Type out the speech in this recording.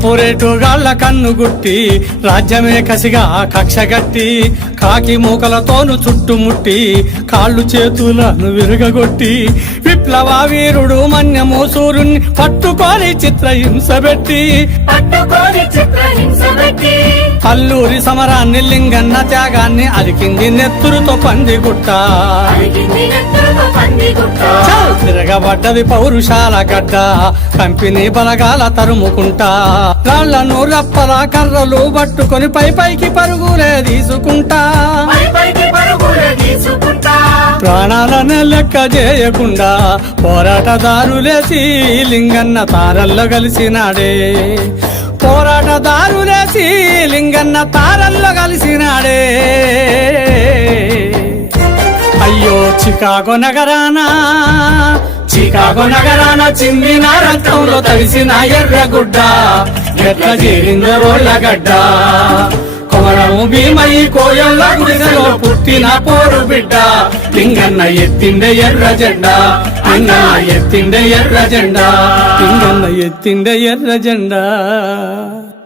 corporate గాళ్ల కన్నుగుట్టి రాజ్యమే కసిగా కక్షగట్టి కాకి మూకలతోను చుట్టుముట్టి కాళ్ళు చేతులను విరగగొట్టి విప్లవ వీరుడు మన్యమూసూరుణ్ణి పట్టుకొని చిత్రహింసబెట్టి అల్లూరి సమరాన్ని లింగన్న త్యాగాన్ని అరికింది నెత్తురుతో పందిగుట్ట తిరగబడ్డది పౌరుషాల గడ్డ కంపెనీ బలగాల తరుముకుంటా రాళ్లను రప్పల కర్రలు పట్టుకొని పైకి పరుగులే తీసుకుంటా ప్రాణాలనే లెక్క చేయకుండా పోరాటదారులేసి లింగన్న తారల్లో కలిసినాడే పోరాటదారులేసి లింగన్న తారల్లో కలిసినాడే అయ్యో చికాగో నగరాన చిందిన రక్తంలో తడిసిన ఎర్రగుడ్డ ఎట్ల చేరిందో రోళ్ళగడ్డ కొమరము భీమయి కోయల్ల గుడిసెలో పుట్టిన పోరు బిడ్డ లింగన్న ఎత్తిండే ఎర్ర జెండా లింగన్న ఎత్తిండే ఎర్ర జెండా లింగన్న ఎత్తిండే ఎర్ర జెండా